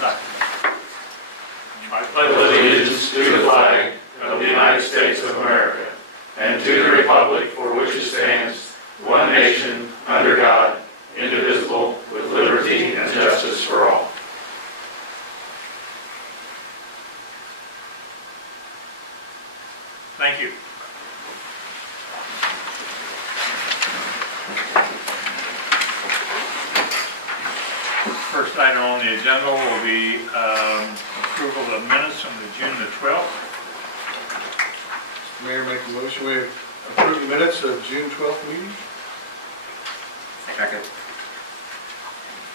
side. I pledge allegiance to the flag of the United States of America and to the republic for which it stands, one nation, under God, indivisible, with liberty and justice for all. Thank you. First item on the agenda will be approval of minutes from the June the 12th. Mayor, make a motion we approve the minutes of June 12th meeting. Second.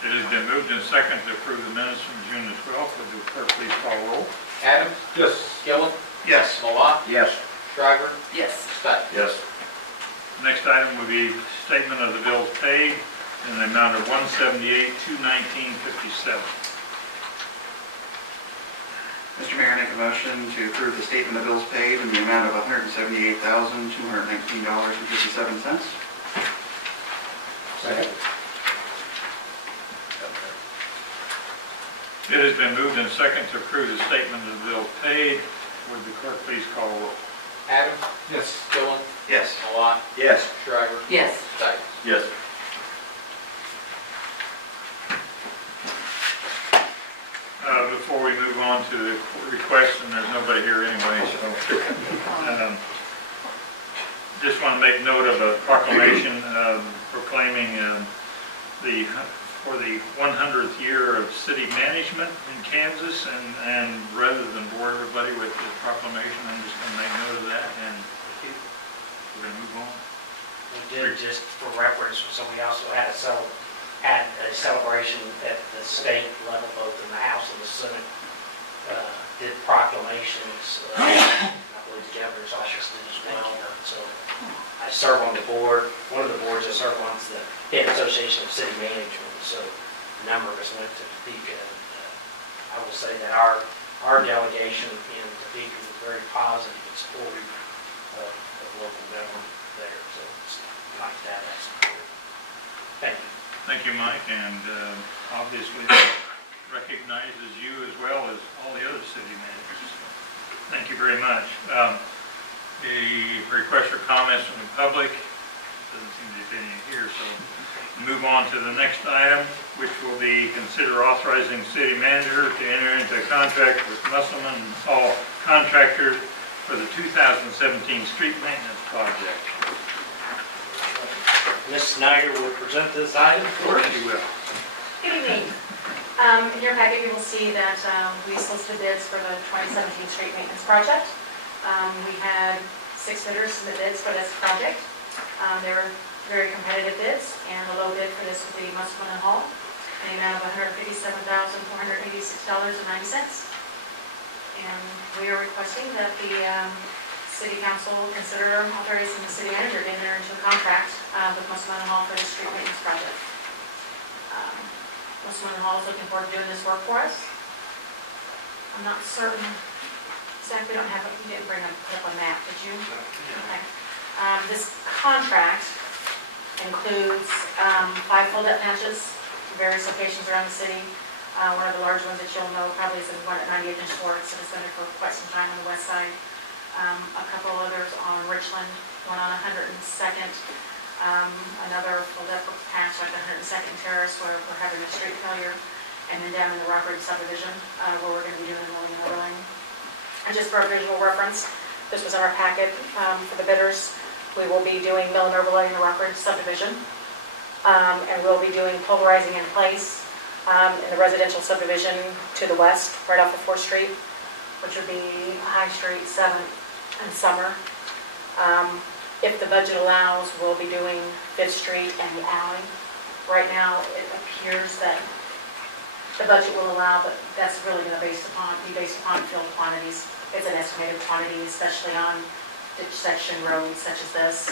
It has been moved and second to approve the minutes from June the 12th. Would the clerk please call roll? Adams? Yes. Gillum? Yes. Malat? Yes. Shriver? Yes. Stike? Yes. Next item would be statement of the bills paid in the amount of $178,219.57. Mr. Mayor, I make a motion to approve the statement of bills paid in the amount of $178,219.57. Second. It has been moved and second to approve the statement of the bills paid. Would the clerk please call roll? Adams? Yes. Gillum? Yes. Malat? Yes. Shriver? Yes. Stike? Yes. Before we move on to the request, and there's nobody here anyway, so just want to make note of a proclamation proclaiming for the 100th year of city management in Kansas, and rather than bore everybody with the proclamation, I'm just going to make note of that, and we're going to move on. We did, just for reference, so we also had a celebration at the state level, both in the House and the Senate, did proclamations. I believe the governor's office did as well. So I serve on the board. One of the boards I serve on is the Association of City Management. So a number of us went to Topeka. I will say that our delegation in Topeka was very positive and supportive of local government there. So it's like that. That's important. Thank you. Thank you, Mike, and obviously recognizes you as well as all the other city managers. Thank you very much. The request for comments from the public, doesn't seem to be any here, so move on to the next item, which will be consider authorizing city manager to enter into a contract with Musselman Hall Contractor for the 2017 street maintenance project. Ms. Snyder will present this item. Of course you will. Good evening. In your packet you will see that we solicited bids for the 2017 street maintenance project. We had 6 bidders submit bids for this project. They were very competitive bids, and the low bid for this would be Musselman and Hall, in the amount of $157,486.90. And we are requesting that the City Council consider authorizing the city manager to enter into a contract with Musselman and Hall for this street maintenance project. Musselman and Hall is looking forward to doing this work for us. I'm not certain exactly. Don't have it. You didn't bring up a map, did you? Okay. This contract includes 5 full-depth patches in various locations around the city. One of the large ones that you'll know probably is the one at 98 and Schwartz, and it's been there for quite some time on the west side. A couple others on Richland, one on 102nd, another full-depth patch like 102nd Terrace where we're having a street failure, and then down in the Rockridge subdivision where we're going to be doing milling and overlaying. And just for a visual reference, this was in our packet for the bidders. We will be doing mill and overlay in the Rockridge subdivision, and we'll be doing pulverizing in place in the residential subdivision to the west, right off of 4th Street, which would be High Street, 7th, and Summer. If the budget allows, we'll be doing 5th Street and the alley. Right now, it appears that the budget will allow, but that's really going to be based upon field quantities. It's an estimated quantity, especially on ditch section roads such as this.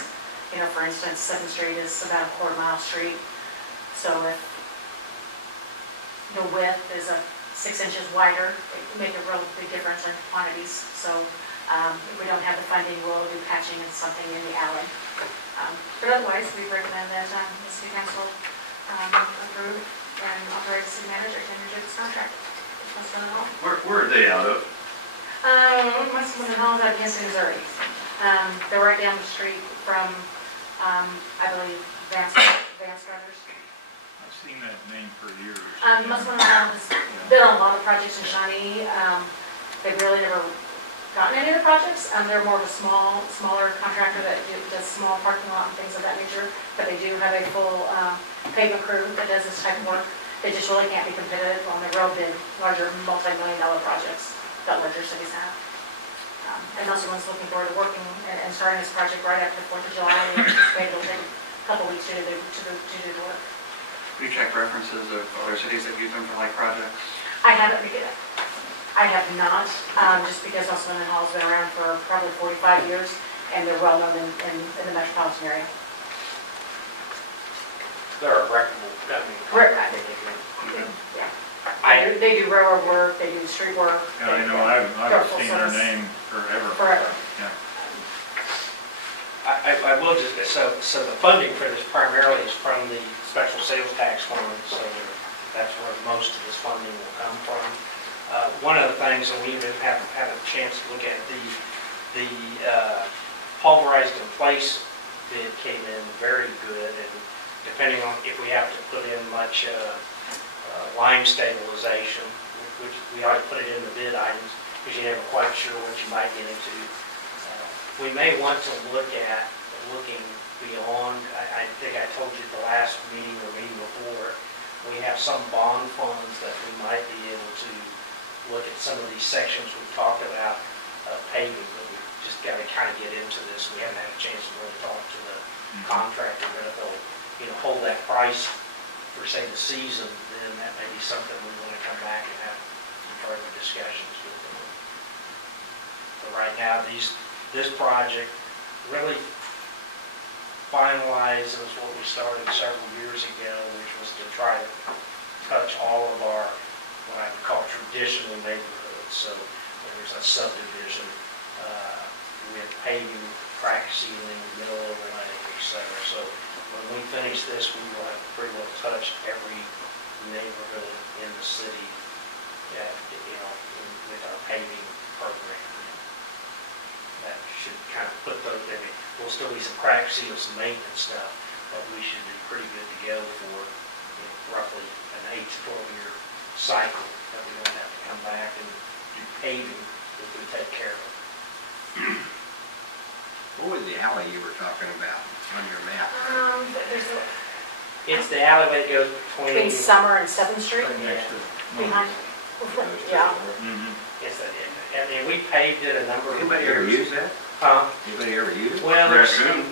You know, for instance, 7th Street is about a quarter-mile street. So if the width is 6 inches wider, it can make a real big difference in quantities. So if we don't have the funding, we'll do patching and something in the alley. But otherwise, we recommend that the City Council approve and authorize the city manager to enter into this contract. Musselman Hall. Where are they out of? Musselman Hall is out of Kansas, Missouri. They're right down the street from, I believe, Vance Brothers. I've seen that name for years. Musselman Hall has been on a lot of projects in Shawnee. They've really never gotten any of the projects. They're more of a smaller contractor that does small parking lot and things of that nature. But they do have a full pavement crew that does this type of work. They just really can't be competitive on the real big, larger, multi-million-dollar projects that larger cities have. And Musselman's looking forward to working and starting this project right after the 4th of July. We anticipate it'll take a couple weeks to do the work. Have you checked references of other cities that use them for like projects? I have not, just because Musselman Hall's been around for probably 45 years, and they're well known in the metropolitan area. They're a reputable company. Yeah. They do railroad work, they do street work. Yeah, I know, I've seen their name forever. Forever. Yeah. I will just, so the funding for this primarily is from the special sales tax fund, so that's where most of this funding will come from. One of the things, and we even haven't had a chance to look at, the pulverized in place bid came in very good, and depending on if we have to put in much lime stabilization, which we ought to put it in the bid items, because you're never quite sure what you might get into. We may want to look at looking beyond, I think I told you at the last meeting or meeting before, we have some bond funds that we might be able to look at some of these sections we've talked about paving, but we just got to kind of get into this. We haven't had a chance to really talk to the contractor, but if they'll, hold that price for, say, the season, then that may be something we want to come back and have some further discussions with them. But right now, this project really finalizes what we started several years ago, which was to try to touch all of our, what I would call traditional neighborhoods. So there's a subdivision with paving, crack sealing, middle overlay, etc. So when we finish this, we will have pretty well touched every neighborhood in the city, with our paving program. That should kind of put those, we'll still be some crack seals, some maintenance stuff, but we should be pretty good to go for roughly an 8 to 12 year cycle that we don't have to come back and do paving if we take care of it. What was the alley you were talking about on your map? There's It's the alleyway that goes between Summer and 7th Street. Next to Behind. Yeah. It's I mean, we paved it a number of Anybody ever years. use that? Huh? Anybody ever use it? Well, Very soon.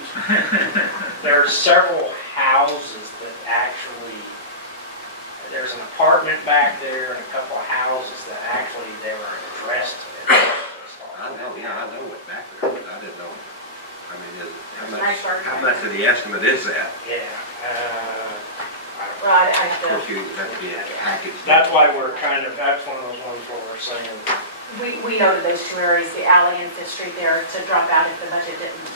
there are several houses that actually, there's an apartment back there and a couple of houses that actually they were addressed. I know what's back there, but I didn't know. I mean, Nice work. how much of the estimate is that? Yeah. Well, I have Of course, to, you have to be a package. That's why we're that's one of those ones where we're saying, we noted those two areas, the alley and 5th Street there, to drop out if the budget didn't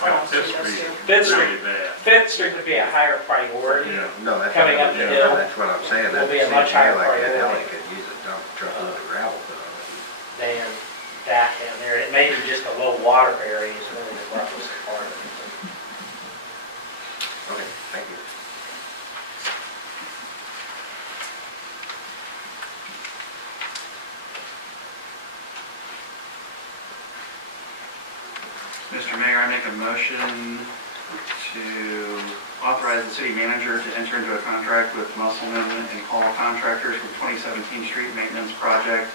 allow us to do those two. Fifth Street. really bad. 5th Street would be a higher priority. No, that's Coming what up the I'm- hill That's what I'm saying. will That be a seems much to me higher like that priority. alley could use a dump truck load of gravel put on it. Than that down there. It may be just a low water area is really the roughest part of it. Okay, thank you. Mr. Mayor, I make a motion to authorize the city manager to enter into a contract with Musselman and Hall Contractors for 2017 street maintenance project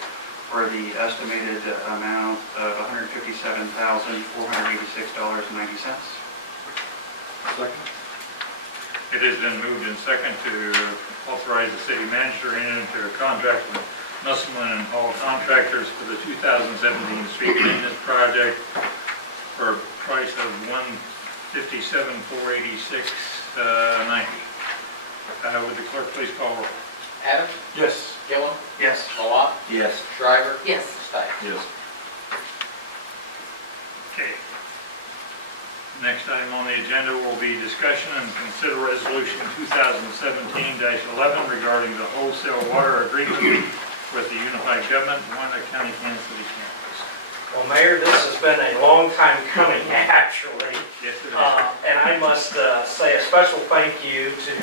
for the estimated amount of $157,486.90. It has been moved and second to authorize the city manager to enter into a contract with Musselman and Hall Contractors for the 2017 street maintenance project for a price of $157,486.90. Would the clerk please call roll? Adams? Yes. Gillum? Yes. Malat? Yes. Shriver? Yes. Stagg? Yes. Okay. Next item on the agenda will be discussion and consider resolution 2017-11 regarding the wholesale water agreement with the unified government, Wanda County, Kansas City campus. Well, Mayor, this has been a long time coming, actually. Yes, it is. And I must say a special thank you to,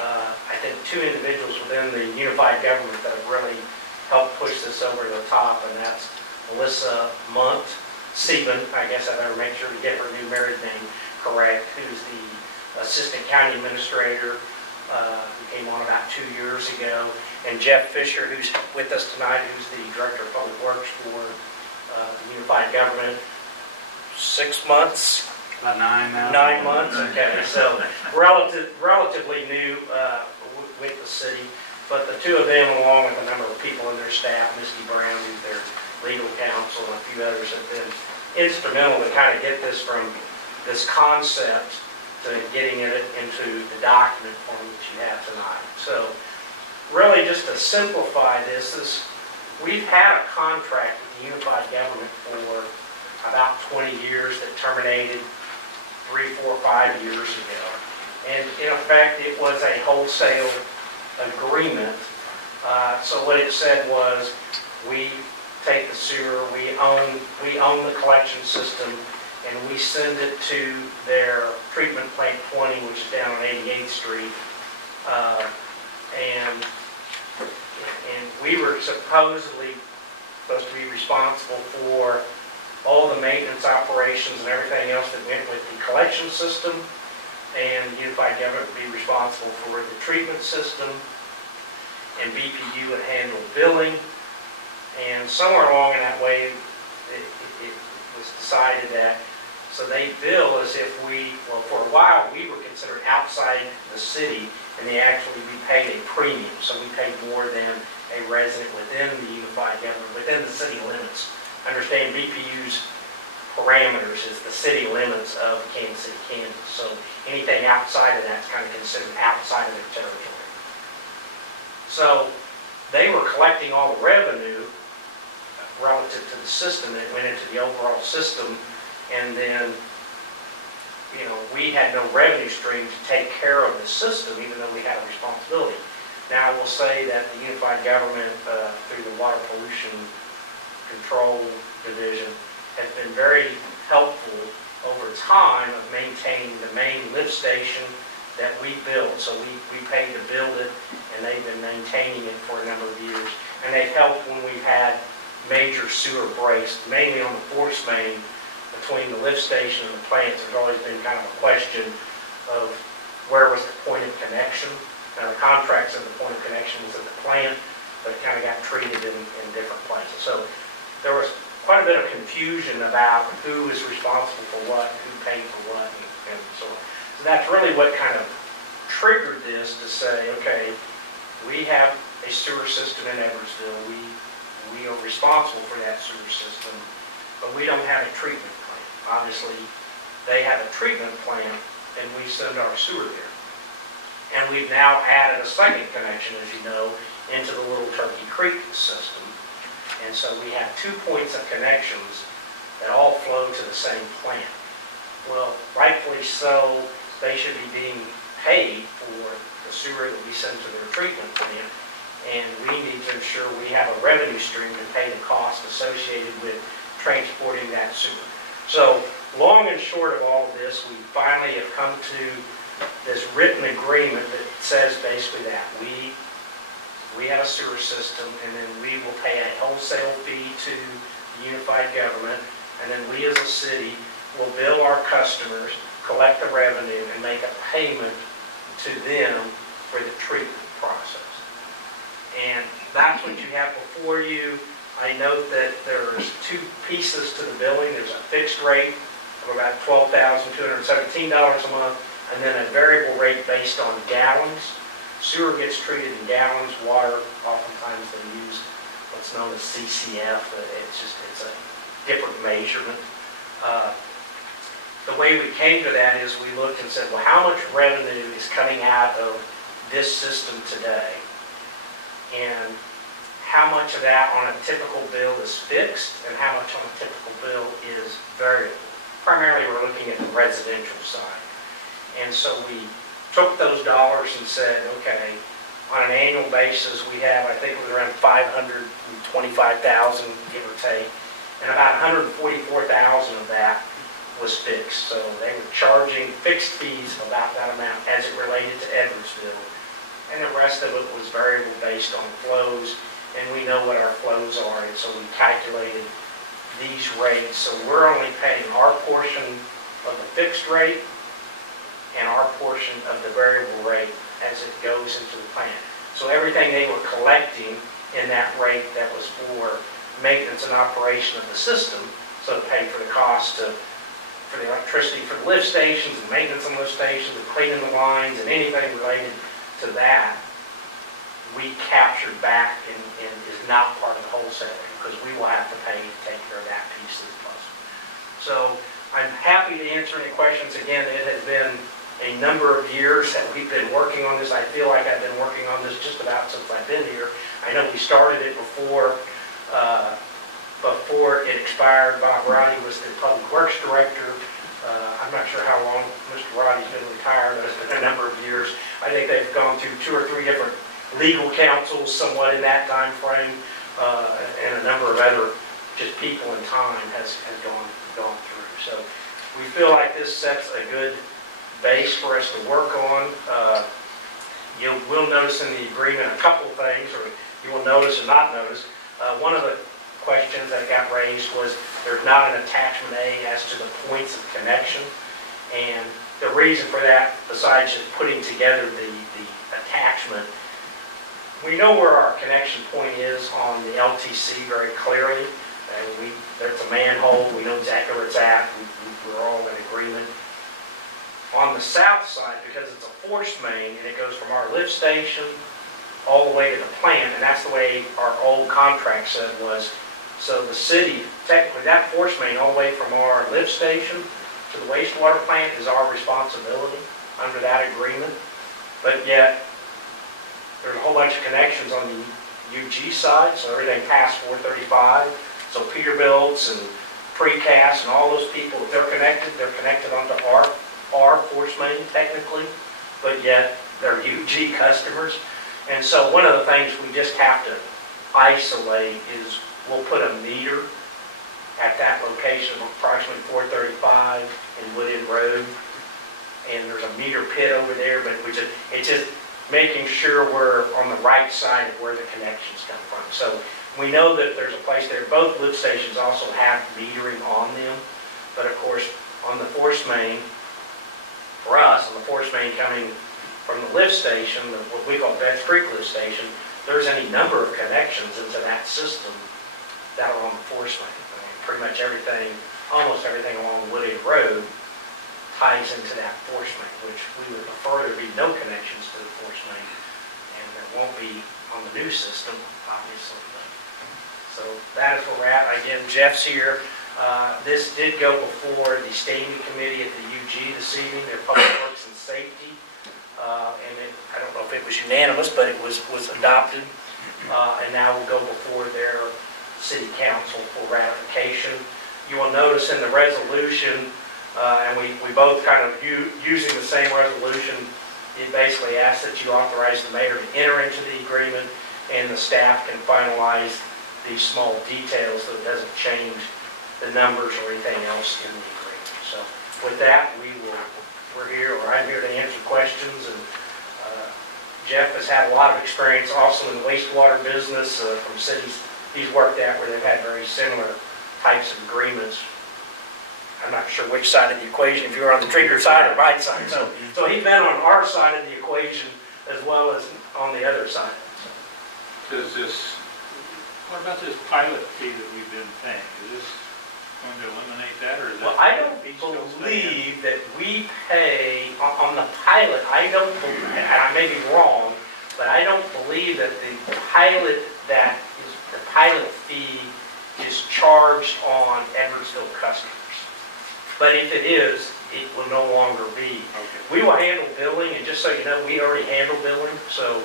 I think, 2 individuals within the unified government that have really helped push this over the top, and that's Melissa Sieben, I guess I better make sure to get her new married name correct, who's the Assistant County Administrator, who came on about 2 years ago, and Jeff Fisher, who's with us tonight, who's the Director of Public Works for the unified government. 6 months? About 9 now. 9 months, okay, so relatively new with the city, but the 2 of them, along with a number of people in their staff, Misty Brown, who's their legal counsel, and a few others, have been instrumental to kind of get this from this concept to getting it into the document form that you have tonight. So really, just to simplify this, we've had a contract with the unified government for about 20 years that terminated 3, 4, 5 years ago. And in effect, it was a wholesale agreement. So what it said was, we take the sewer, we own the collection system, and we send it to their treatment plant 20, which is down on 88th Street. And we were supposedly supposed to be responsible for all the maintenance operations and everything else that went with the collection system, and the unified government would be responsible for the treatment system, and BPU would handle billing. And somewhere along in that way, it was decided that, so they bill as if well, for a while we were considered outside the city, and we paid a premium. So we paid more than a resident within the unified government, within the city limits. Understand BPU's parameters is the city limits of Kansas City, Kansas. So anything outside of that is kind of considered outside of their territory. So they were collecting all the revenue relative to the system that went into the overall system, and then, we had no revenue stream to take care of the system, even though we had a responsibility. Now, I will say that the unified government, through the Water Pollution Control Division, has been very helpful over time of maintaining the main lift station that we built. So we paid to build it, and they've been maintaining it for a number of years. And they've helped when we've had major sewer breaks, mainly on the force main between the lift station and the plants. There's always been kind of a question of where was the point of connection. Now, the contract said the point of connection was at the plant, but it kind of got treated in different places. So there was quite a bit of confusion about who is responsible for what, who paid for what, and so on. So that's really what kind of triggered this to say, okay, we have a sewer system in Edwardsville. We are responsible for that sewer system, but we don't have a treatment plant. Obviously, they have a treatment plant, and we send our sewer there. And we've now added a second connection, as you know, into the Little Turkey Creek system. And so we have 2 points of connections that all flow to the same plant. Well, rightfully so, they should be being paid for the sewer that we send to their treatment plant. And we need to ensure we have a revenue stream to pay the cost associated with transporting that sewer. So, long and short of all of this, we finally have come to this written agreement that says basically that we have a sewer system, and then we will pay a wholesale fee to the unified government, and then we as a city will bill our customers, collect the revenue, and make a payment to them for the treatment process. And that's what you have before you. I note that there's 2 pieces to the billing. There's a fixed rate of about $12,217 a month, and then a variable rate based on gallons. Sewer gets treated in gallons. Water, oftentimes they use what's known as CCF. It's a different measurement. The way we came to that is we looked and said, well, how much revenue is coming out of this system today? And how much of that on a typical bill is fixed, and how much on a typical bill is variable. Primarily, we're looking at the residential side. And so we took those dollars and said, okay, On an annual basis, we have, I think it was around 525,000, give or take, and about 144,000 of that was fixed. So they were charging fixed fees of about that amount as it related to Edwardsville. And the rest of it was variable based on flows, and we know what our flows are, and so we calculated these rates. So we're only paying our portion of the fixed rate and our portion of the variable rate as it goes into the plant. So everything they were collecting in that rate that was for maintenance and operation of the system, so to pay for the cost for the electricity for the lift stations and maintenance on lift stations and cleaning the lines and anything related to that, we captured back and is not part of the wholesaling, because we will have to pay to take care of that piece of the puzzle. So I'm happy to answer any questions. Again, it has been a number of years that we've been working on this. I feel like I've been working on this just about since I've been here. I know we started it before it expired. Bob Roddy was the Public Works Director. I'm not sure how long Mr. Roddy's been retired, but it's been a number of years. I think they've gone through 2 or 3 different legal counsels somewhat in that time frame, and a number of other just people in time has gone through. So we feel like this sets a good base for us to work on. You will notice in the agreement a couple of things, or you will notice or not notice. One of the questions that got raised was there's not an attachment A as to the points of connection, and the reason for that, besides just putting together the attachment, we know where our connection point is on the LTC very clearly, and there's a manhole, we know exactly where it's at, we're all in agreement. On the south side, because it's a force main, and it goes from our lift station all the way to the plant, and that's the way our old contract said was. So the city, technically that force main all the way from our lift station to the wastewater plant is our responsibility under that agreement. But yet, there's a whole bunch of connections on the UG side, so everything past 435. So Peterbilt's and Precast and all those people, if they're connected onto our force main technically, but yet they're UG customers. And so one of the things we just have to isolate is we'll put a meter at that location of approximately 435 in Wood End Road, and there's a meter pit over there, but it's just making sure we're on the right side of where the connections come from. So we know that there's a place there. Both lift stations also have metering on them, but of course on the force main, for us, on the force main coming from the lift station, what we call Betts Creek lift station, there's any number of connections into that system that are on the force main. I mean, pretty much everything, almost everything along Wood End Road ties into that force main, which we would prefer there be no connections to the force main, and there won't be on the new system, obviously. So that is where we're at. Again, Jeff's here. This did go before the standing committee at the UG this evening, their Public Works and Safety, and I don't know if it was unanimous, but it was adopted, and now will go before their city council for ratification. You will notice in the resolution, and we both kind of using the same resolution, it basically asks that you authorize the mayor to enter into the agreement, and the staff can finalize these small details so it doesn't change the numbers or anything else in the agreement. So with that, we're here, or I'm here to answer questions, and Jeff has had a lot of experience also in the wastewater business from cities he's worked at where they've had very similar types of agreements. I'm not sure which side of the equation, if you're on the trigger side or right side. So he's been on our side of the equation as well as on the other side. What about this pilot fee that we've been paying? Is this going to eliminate that, or is that? Well, I don't believe that we pay on the pilot. I don't believe, and I may be wrong, but I don't believe that the pilot fee is charged on Edwardsville customers. But if it is, it will no longer be. Okay. We will handle billing, and just so you know, we already handle billing. So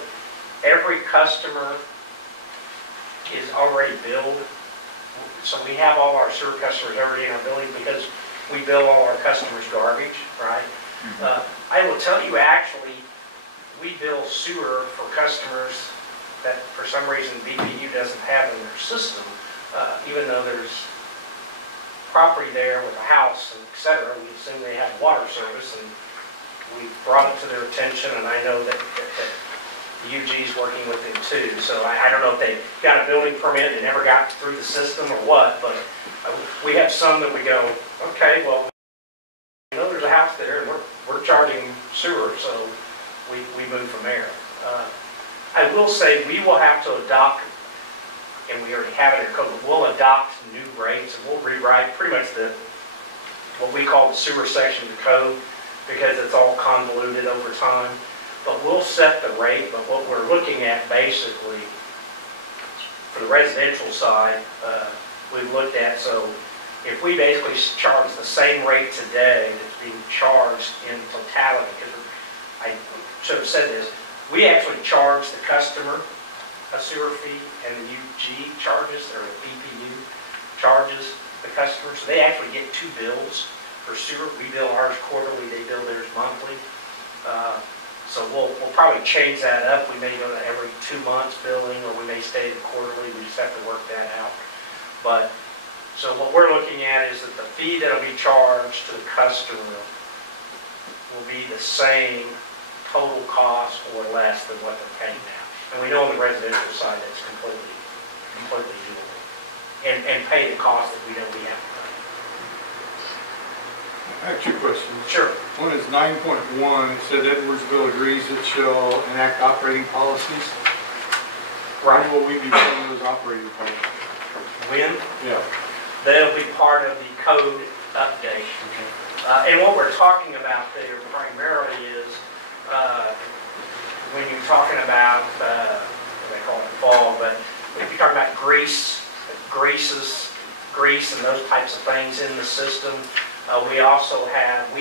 every customer is already billed. So we have all our sewer customers already in our billing because we bill all our customers garbage, right? I will tell you actually, we bill sewer for customers that for some reason BPU doesn't have in their system, even though there's property there with a house and et cetera, we assume they have water service, and we brought it to their attention, and I know that the UG is working with them too. So I don't know if they got a building permit and never got through the system or what, but we have some that we go, okay, well, you know there's a house there and we're charging sewer, so we move from there. I will say we will have to adopt, and we already have it in our code, but we'll adopt new rates and we'll rewrite pretty much what we call the sewer section of the code, because it's all convoluted over time. But we'll set the rate, but what we're looking at basically, for the residential side, we've looked at, so if we basically charge the same rate today that's being charged in totality, because I should have said this, we actually charge the customer a sewer fee, and the UG charges, or the BPU charges the customer, so they actually get two bills for sewer. We bill ours quarterly, they bill theirs monthly. So we'll probably change that up. We may go to every 2 months billing, or we may stay to quarterly. We just have to work that out. But so what we're looking at is that the fee that'll be charged to the customer will be the same total cost or less than what they're paying now. And we know on the residential side that's completely doable. And pay the cost that we know we have to pay. I have two questions. Sure. One is 9.1, it said Edwardsville agrees it shall enact operating policies. Right. When will we be paying those operating policies? When? Yeah. They'll be part of the code update. And what we're talking about there primarily is when you're talking about, what they call it fog, but if you're talking about grease and those types of things in the system, we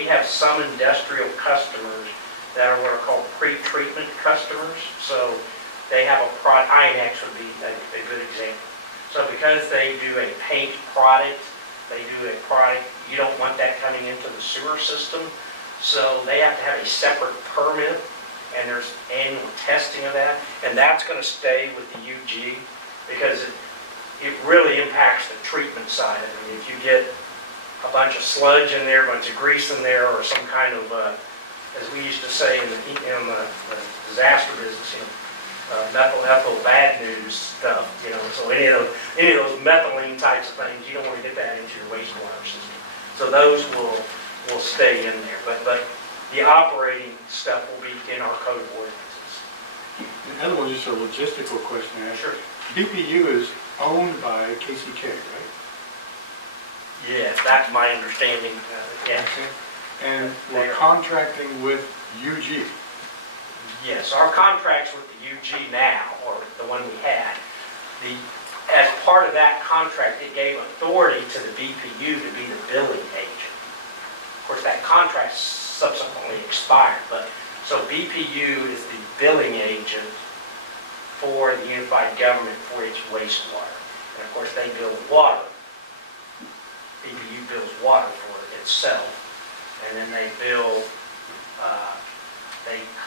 have some industrial customers that are what are called pre-treatment customers. So they have a product, INX would be a good example. So because they do a paint product, you don't want that coming into the sewer system. So they have to have a separate permit, and there's annual testing of that. And that's going to stay with the UG because it really impacts the treatment side of it. If you get a bunch of sludge in there, a bunch of grease in there, or some kind of, as we used to say in the disaster business, methyl ethyl bad news stuff, so any of those methylene types of things, you don't want to get that into your wastewater system. So those will stay in there, but the operating stuff will be in our code of ordinances. The other one is just a logistical question I have. Sure. BPU is owned by KCK, right? Yeah, that's my understanding. Yeah. Okay. And we're contracting with UG. Yes, our contracts with the UG now, or the one we had, as part of that contract, it gave authority to the BPU to be the billing agent. Of course, that contract subsequently expired, but so BPU is the billing agent for the unified government for its wastewater. And of course, they bill water. BPU bills water for it itself, and then they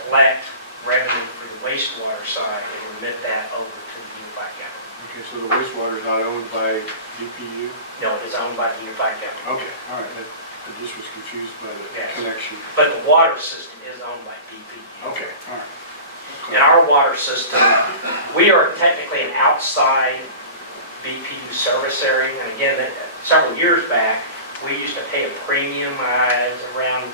collect revenue for the wastewater side and remit that over to the unified government. Okay, so the wastewater is not owned by BPU? No, it is owned by the unified government. Okay, all right. I just was confused by the Yes. connection. But the water system is owned by BPU. Okay, all right. In our water system, we are technically an outside BPU service area. And again, several years back, we used to pay a premium around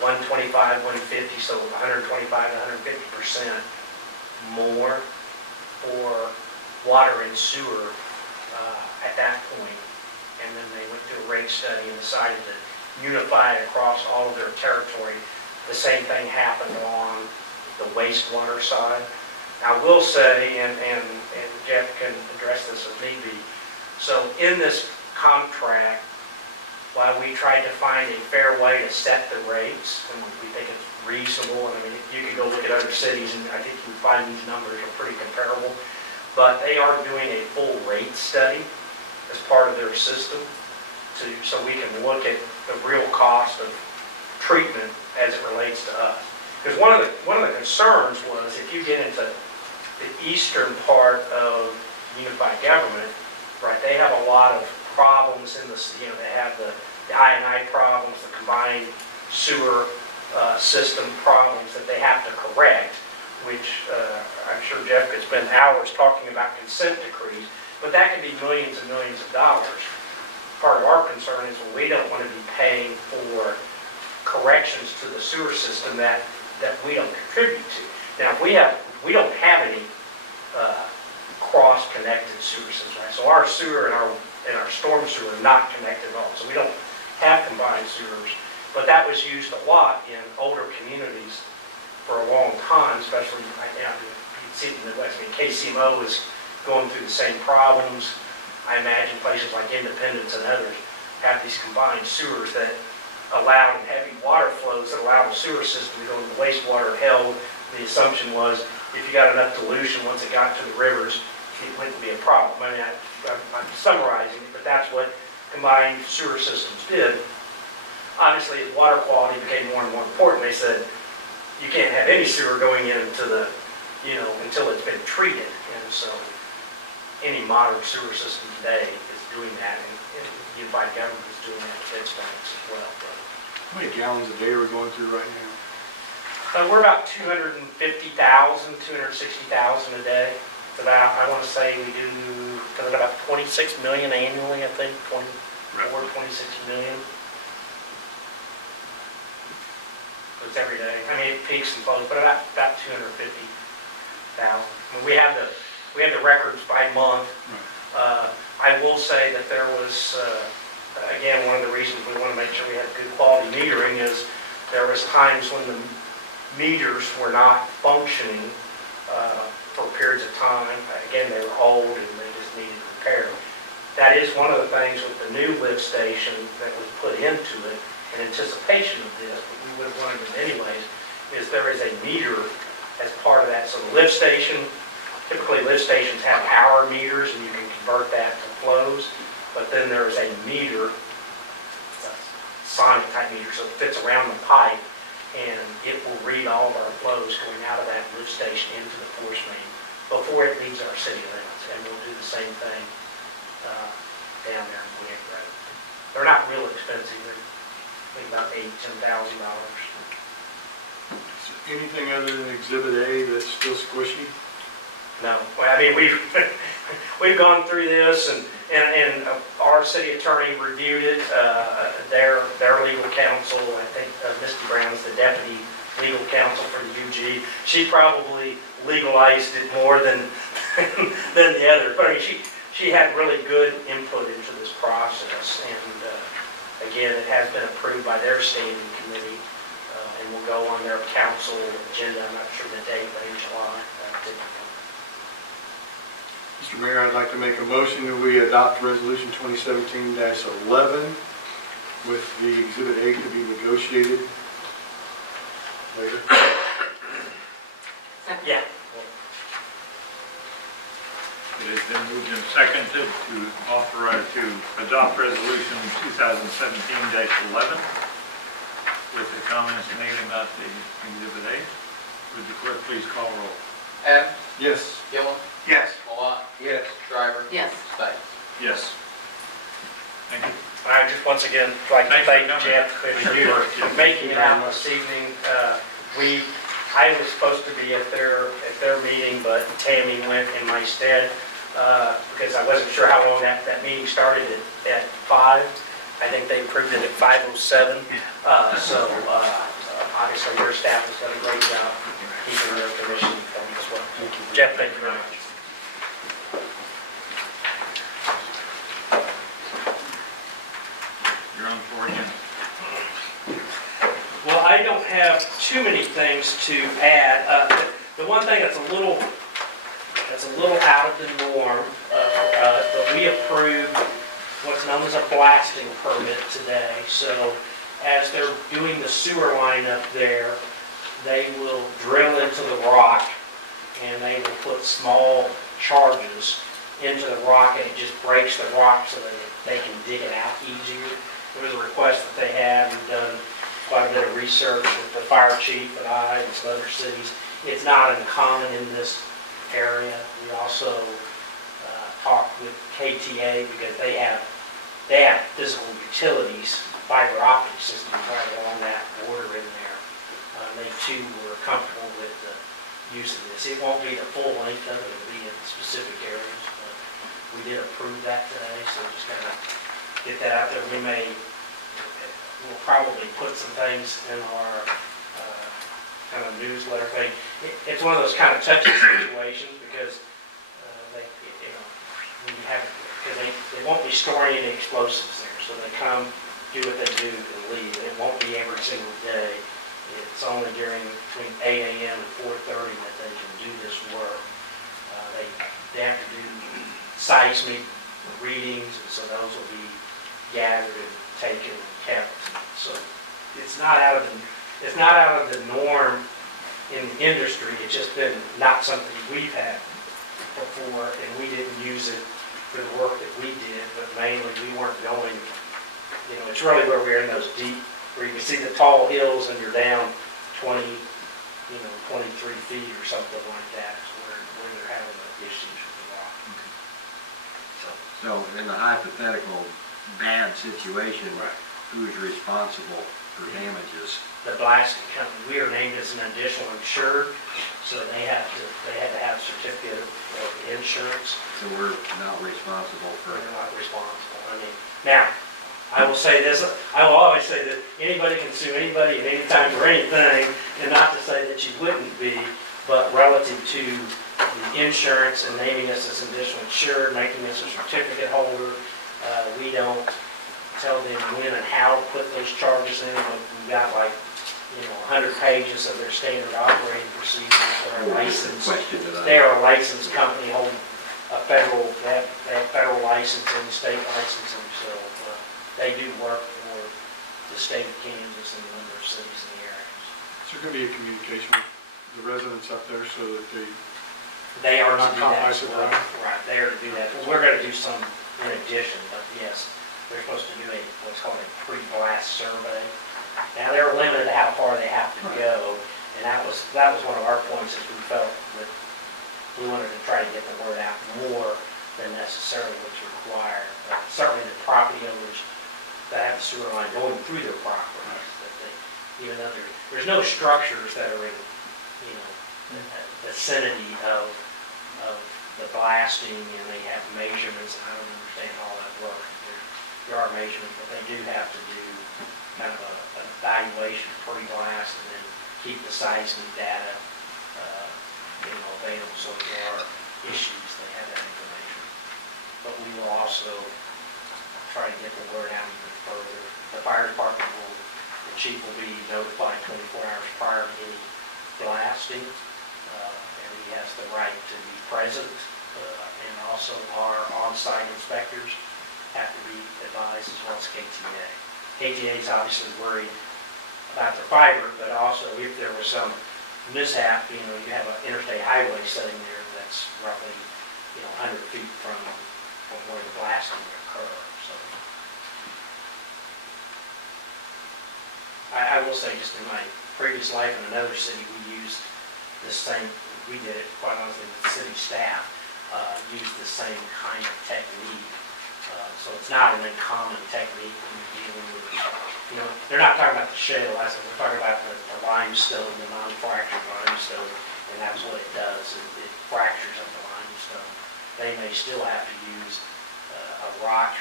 125, 150, so 125 to 150% more for water and sewer at that point. And then they went through a rate study and decided to unify it across all of their territory. The same thing happened on the wastewater side. I will say, and Jeff can address this if need be, so in this contract, while we tried to find a fair way to set the rates, and we think it's reasonable, and I mean, you could go look at other cities, and I think you would find these numbers are pretty comparable, but they are doing a full rate study as part of their system, so we can look at the real cost of treatment as it relates to us. Because one of the concerns was if you get into the eastern part of unified government, right, they have a lot of problems in this, you know, they have the I&I problems, the combined sewer system problems that they have to correct, which I'm sure Jeff could spend hours talking about consent decrees, but that could be millions and millions of dollars. Part of our concern is, well, we don't want to be paying for corrections to the sewer system that we don't contribute to. Now, we don't have any cross-connected sewer systems, right? So our sewer and our storm sewer are not connected at all. So we don't have combined sewers. But that was used a lot in older communities for a long time, especially right now. You see it in the Midwest. I mean, KCMO is going through the same problems. I imagine places like Independence and others have these combined sewers that allow heavy water flows that allow the sewer system to go into the wastewater held. The assumption was if you got enough dilution once it got to the rivers, it wouldn't be a problem. I mean, I'm summarizing it, but that's what combined sewer systems did. Obviously, as water quality became more and more important, they said you can't have any sewer going into the, you know, until it's been treated. And so any modern sewer system today is doing that, and unified government is doing that to fix banks as well. But How many gallons a day are we going through right now? we're about 250,000, 260,000 a day. It's about, I want to say we do about 26 million annually, I think, 24, 26 million. It's every day. I mean, it peaks and flows, but about 250,000. I mean, we have the records by month. I will say that there was, again, one of the reasons we want to make sure we have good quality metering is there was times when the meters were not functioning for periods of time. Again, they were old and they just needed repair. That is one of the things with the new lift station that was put into it in anticipation of this, but we would have wanted it anyways, is there is a meter as part of that. So the lift station, typically lift stations have hour meters and you can convert that to flows, but then there is a meter, a sonic type meter, so it fits around the pipe and it will read all of our flows going out of that lift station into the force main before it leaves our city limits. And we'll do the same thing down there in Woodhead Road. They're not real expensive. They're I think about $8,000 to $10,000. Anything other than Exhibit A that's still squishy? No, well, I mean, we've gone through this, and our city attorney reviewed it. Their legal counsel, I think Misty Brown's the deputy legal counsel for the UG. She probably legalized it more than the other. But I mean, she had really good input into this process, and again, it has been approved by their standing committee, and will go on their council agenda. I'm not sure the date, but in July. Mr. Mayor, I'd like to make a motion that we adopt Resolution 2017-11 with the Exhibit A to be negotiated later. Yeah. It has been moved and seconded to authorize to adopt Resolution 2017-11 with the comments made about the Exhibit A. Would the clerk please call roll? Adams, Yes. Gillum, Yes. Malat, Yes. Driver, Yes. Stites. Yes. Thank you. I just once again like to Thanks thank for Jeff coming. Fisher Yeah. for making it out this evening. I was supposed to be at their meeting, but Tammy went in my stead because I wasn't sure how long that meeting started at 5. I think they approved it at 5:07. So obviously your staff has done a great job keeping their commission informed as well. Thank you. Jeff, thank you very much. You're on the floor again. Well, I don't have too many things to add. The one thing that's a little out of the norm, but we approved what's known as a blasting permit today. So as they're doing the sewer line up there, they will drill into the rock and they will put small charges into the rock, and it just breaks the rock so that they can dig it out easier. It was a request that they had. We've done quite a bit of research with the fire chief and I and some other cities. It's not uncommon in this area. We also talked with KTA because they have physical utilities, fiber optic systems right along that border in there. They too were comfortable with the use of this. It won't be the full length of it, it'll be in specific areas, but we did approve that today, so just kind of get that out there. We'll probably put some things in our kind of newsletter thing. It's one of those kind of touchy situations because they won't be storing any explosives there, so they come, do what they do, and leave. It won't be every single day. It's only between 8 a.m. and 4:30 that they can do this work. They have to do seismic readings, and so those will be gathered and taken and kept. So it's not out of the norm in the industry. It's just been not something we've had before, and we didn't use it for the work that we did, but mainly we weren't going, it's really where we're in those deep, where you can see the tall hills and you're down 23 feet or something like that, is where they're having the issues with the rock. So in the hypothetical bad situation, Right. who's responsible for damages? The blasting company, we are named as an additional insured, so they had to have a certificate of insurance. So we're not responsible for. They're not responsible. Now, I will say this, I will always say that anybody can sue anybody at any time for anything, and not to say that you wouldn't be, but relative to the insurance and naming us as an additional insured, making us a certificate holder, we don't tell them when and how to put those charges in, but we've got 100 pages of their standard operating procedures. They're licensed. They are a licensed company holding a they have federal licensing, state licensing, so they do work for the state of Kansas and a number of cities in the area. So there going to be a communication with the residents up there so that they are not to do that. compromised around? Right, they are to do that. We're going to do some in addition, but yes, they're supposed to do what's called a pre-blast survey. Now, they're limited to how far they have to go, and that was one of our points, is we felt that we wanted to try to get the word out more than necessarily what's required. But certainly the property owners that have the sewer line going through their properties, even though there's no structures that are in, the vicinity of the blasting, and they have measurements, and I don't understand how all that works. There are measurements, but they do have to do kind of an evaluation pre-blast and then keep the seismic data available, so if there are issues, they have that information. But we will also try to get the word out even further. The fire department the chief will be notified 24 hours prior to any blasting, and he has the right to be present, and also our on-site inspectors have to be advised, as well as KTA. KTA is obviously worried about the fiber, but also if there was some mishap, you have an interstate highway sitting there that's roughly, 100 feet from where the blasting would occur. So I will say, just in my previous life in another city, we used this same, we did it quite honestly with city staff, used the same kind of technique. So it's not an uncommon technique when you're dealing with, they're not talking about the shale, we're talking about the limestone, the non-fractured limestone, and that's what it does, it fractures up the limestone. They may still have to use a rock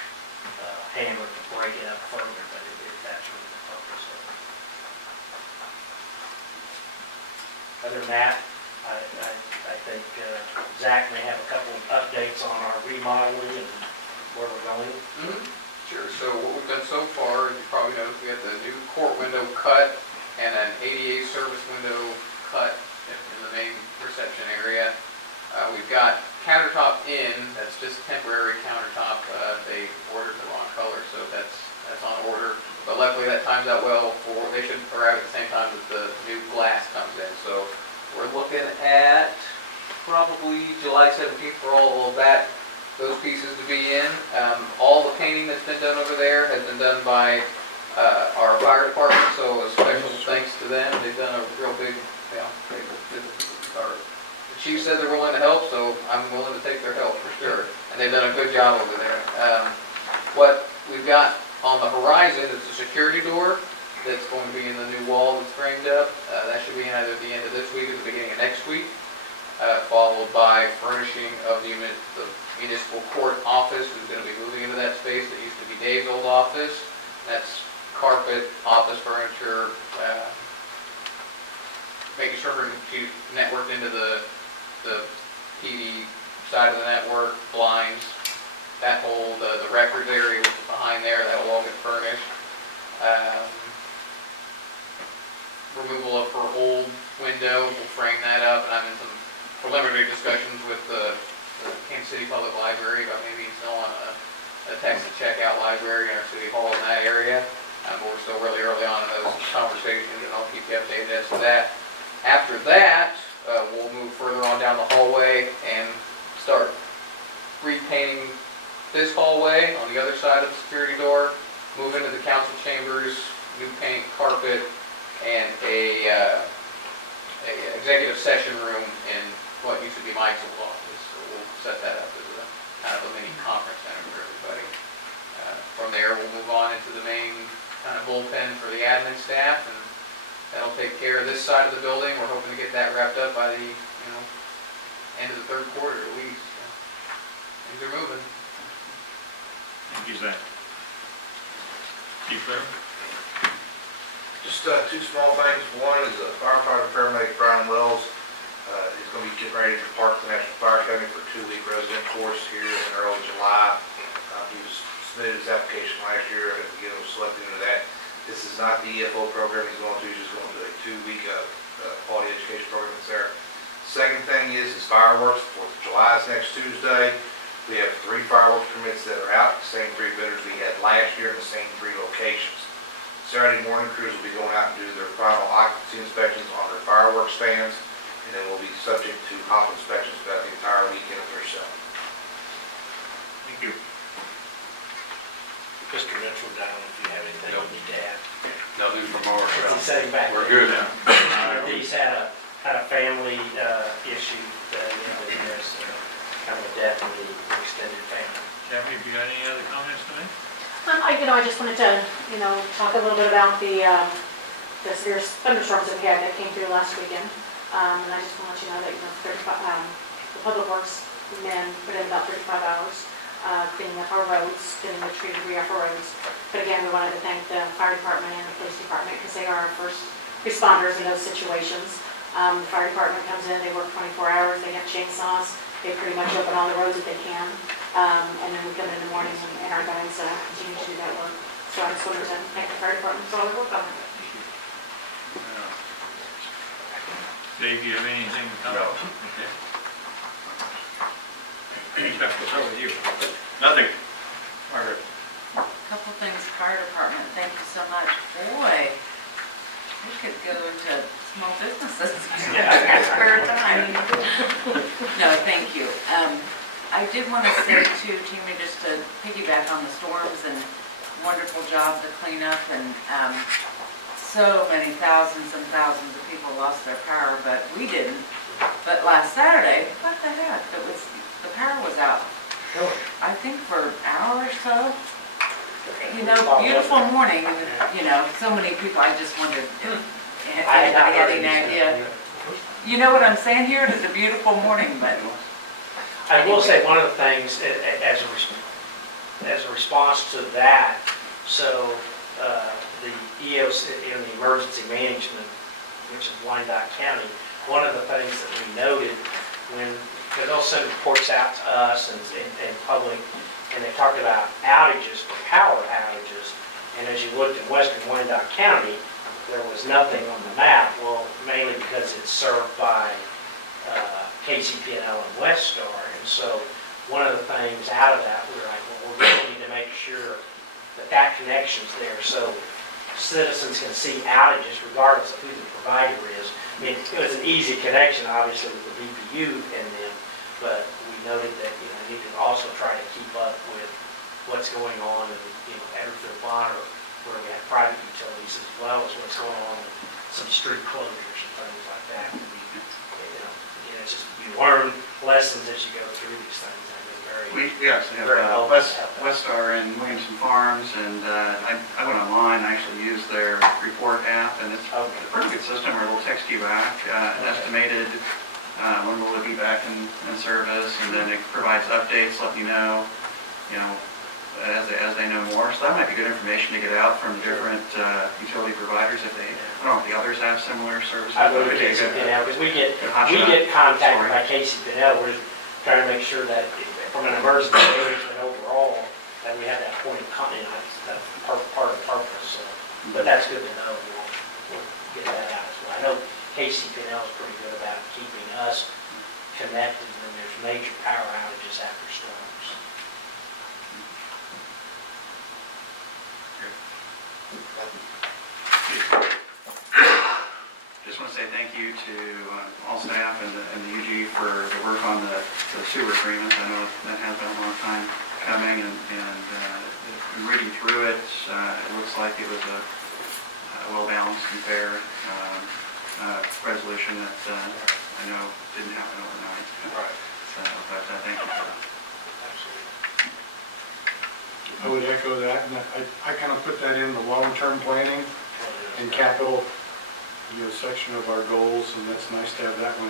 hammer to break it up further, but that's really the purpose of it. Other than that, I think Zach may have a couple of updates on our remodeling and where we're going. Sure. So what we've done so far, you probably noticed we got the new court window cut and an ADA service window cut in the main reception area. We've got countertop in, that's just temporary countertop. They ordered the wrong color, so that's on order. But luckily that times out well they should arrive at the same time as the new glass comes in. So we're looking at probably July 17th for all of those pieces to be in. All the painting that's been done over there has been done by our fire department, so a special thanks to them. They've done a real big, the chief said they're willing to help, so I'm willing to take their help for sure. And they've done a good job over there. What we've got on the horizon is a security door that's going to be in the new wall that's framed up. That should be in either the end of this week or the beginning of next week, followed by furnishing of the municipal court office, who's going to be moving into that space that used to be Dave's old office. That's carpet, office furniture, making sure she's networked into the PD side of the network, blinds, that whole, the records area which is behind there, that'll all get furnished. Removal of her old window, we'll frame that up, and I'm in some preliminary discussions with the Kansas City Public Library about maybe installing a text and checkout library in our city hall in that area. But we're still really early on in those conversations, and I'll keep you updated as to that. After that, we'll move further on down the hallway and start repainting this hallway on the other side of the security door, move into the council chambers, new paint, carpet, and a executive session room in what used to be Mike's old office. So we'll set that up as a kind of a mini conference center for everybody. From there, we'll move on into the main kind of bullpen for the admin staff, and that'll take care of this side of the building. We're hoping to get that wrapped up by the end of the third quarter at least. So things are moving. Thank you, Zach. Chief Clerk? Just two small things. One is a firefighter paramedic, Brian Wells, is going to be getting ready to depart the National Fire Academy for a 2-week resident course here in early July. He submitted his application last year and again was selected into that. This is not the EFO program he's going to. He's just going to do a 2-week quality education program that's there. Second thing is fireworks. 4th of July is next Tuesday. We have 3 fireworks permits that are out, the same 3 bidders we had last year in the same 3 locations. Saturday morning crews will be going out and do their final occupancy inspections on their fireworks stands, and then we'll be subject to hop inspections throughout the entire weekend if they're selling. Thank you. Mr. Mitchell, down if you have anything you need to add. Nothing from our He's sitting back. We're good now. He's had a family issue that he has kind of a death in the extended family. Kathy, have you got any other comments tonight? I just wanted to, talk a little bit about the severe thunderstorms that we had that came through last weekend. And I just want to let you know that, the Public Works men put in about 35 hours cleaning up our roads, getting the tree debris off our roads. But again, we wanted to thank the fire department and the police department because they are our first responders in those situations. The fire department comes in, they work 24 hours, they have chainsaws, they pretty much open all the roads that they can. And then we come in the morning and our guys continue to do that work. So I just wanted to thank the fire department for all their work on it. Dave, do you have anything to comment? No. Okay. Jeff, what's over with you? Nothing. Margaret? Couple things, fire department, thank you so much. Boy, we could go into small businesses. Spare time. No, thank you. I did want to say too, Tammy, just to piggyback on the storms and wonderful job to clean up, and so many thousands and thousands of people lost their power, but we didn't. But last Saturday, what the heck? The power was out. I think for an hour or so. Beautiful morning, and so many people. I just wondered if anybody had any idea. You know what I'm saying here? It is a beautiful morning, but. I will say one of the things as a response to that, so the EOC in the emergency management, which is Wyandotte County, one of the things that we noted because they'll send reports out to us and public, and they talked about outages, power outages, and as you looked at western Wyandotte County, there was nothing on the map. Well, mainly because it's served by KCP&L and Westar, and so one of the things out of that, we were like, well, we're going to need to make sure that connection's there, so citizens can see outages regardless of who the provider is. I mean, it was an easy connection, obviously, with the BPU and them, but we noted that we need to also try to keep up with what's going on, and Edwardsville, Bonner, where we have private utilities as well as what's going on with some street closures and things like that. And we, it's just, you learn lessons as you go through these things. And they're very, We actually have very helpful. Westar and Williamson Farms, and I went online, I actually used their report app, and it's a pretty good system where it'll text you back an estimated when will it be back in service, and then it provides updates, letting you know, as they know more. So that might be good information to get out from the different utility providers if they, I don't know if the others have similar services. I believe Casey Pinnell, because we get contacted by Casey Pinnell. We're trying to make sure that from an emergency management overall, that we have that point of contact. That's part of the purpose. So, but that's good to know. We'll get that out as well. I know Casey Pinnell is pretty good about keeping us connected when there's major power outages after storms. Just want to say thank you to all staff and the UG for the work on the sewer agreement. I know that has been a long time coming, and reading through it, it looks like it was a well-balanced and fair resolution that I know didn't happen overnight. Right. So, but thank you for that. I would echo that, and I kind of put that in the long-term planning and capital, section of our goals, and that's nice to have that one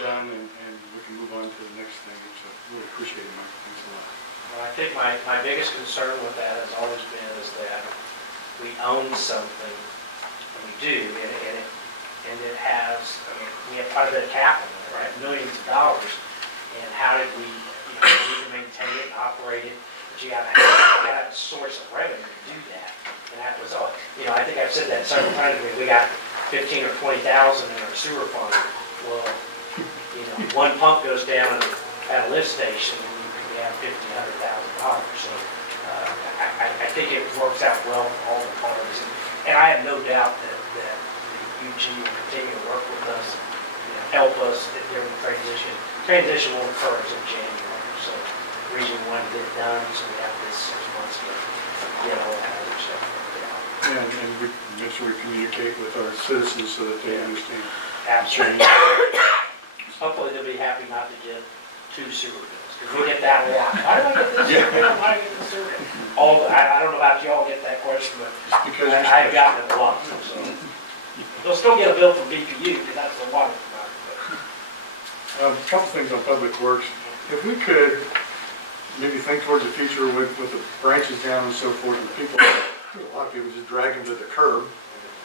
done, and we can move on to the next thing. So really appreciate it, Mike. Thanks a lot. Well, I think my biggest concern with that has always been is that we own something, and we do, and it has, we have quite a bit of capital, right? Millions of dollars, and how did we, we need to maintain it, operate it, but you gotta have a source of revenue to do that. And that was all, I think I've said that several times. We got 15 or 20,000 in our sewer fund. Well, one pump goes down at a lift station, and we have $1,500,000. So I think it works out well for all the parties. And I have no doubt that the UG will continue to work with us, help us during the transition. Transition will occur in January. So Region 1 did it done, so we have this 6 months to get all that other stuff. And we make sure we communicate with our citizens so that they understand. Absolutely. Hopefully they'll be happy not to get 2 sewer bills, because we get that a lot. Why do I get this sewer bill? Why do I get this sewer bill? I don't know about y'all get that question, but I've gotten it a lot. So they'll still get a bill from BPU, because that's the water provider. A couple things on Public Works. If we could maybe think towards the future with the branches down and so forth, and people, a lot of people just drag them to the curb,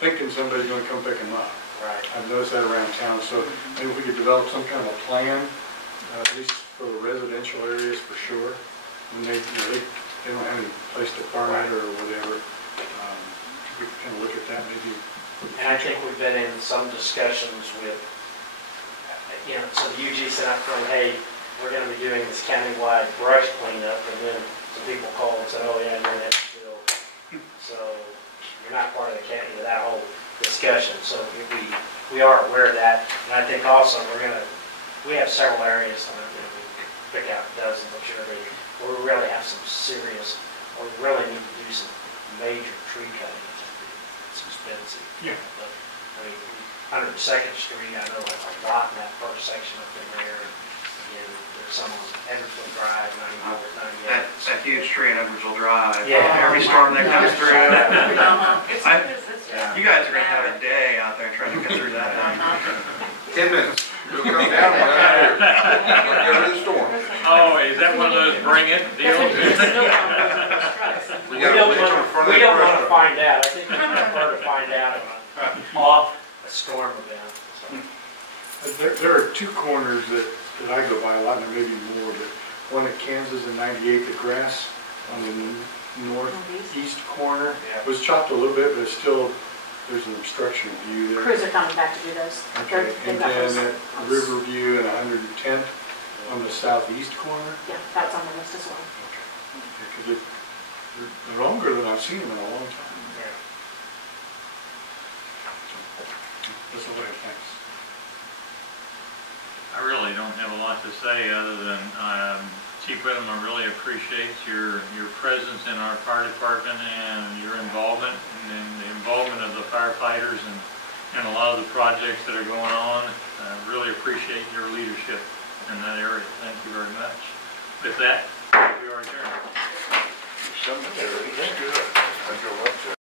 thinking somebody's going to come pick them up. Right. I've noticed that around town, so maybe we could develop some kind of a plan, at least for the residential areas for sure. When they don't have any place to park it or whatever. We can kind of look at that maybe. And I think we've been in some discussions with, so the UG said up front, hey, we're going to be doing this countywide brush cleanup, and then some people called and said, oh yeah, and then that's still, so you're not part of the county with that whole discussion. So we are aware of that, and I think also we have several areas, we can pick out dozens, I'm sure, where we really have some serious, or we really need to do some major tree cutting. It's expensive. Yeah. But, 102nd Street, I know a lot in that first section up in there. And there's some on Edwardsville Drive, 94, 98. That huge tree in Edwardsville Drive. Yeah. Every storm that comes through. Yeah. You guys are going to have a day out there trying to get through that. 10 minutes. We'll come down when I'm here. We'll get rid of the storm. Oh, is that one of those bring it deals? We got a bleacher in front of We the don't want to restaurant. find out. I think we prefer to find out off a storm event. So. There are 2 corners that I go by a lot, and there may be more, but one at Kansas and 98, the grass on the northeast corner was chopped a little bit, but it's still, there's an obstruction of view there. Crews are coming back to do those. Okay, and then at Riverview and 110th on the southeast corner. Yeah, that's on the list as well. Okay, because they're longer than I've seen them in a long time. Yeah. That's all I have, thanks. I really don't have a lot to say other than Chief Witham, I really appreciate your presence in our fire department and your involvement and the involvement of the firefighters and a lot of the projects that are going on. I really appreciate your leadership in that area. Thank you very much. With that, we are adjourned. Cemetery, that's good.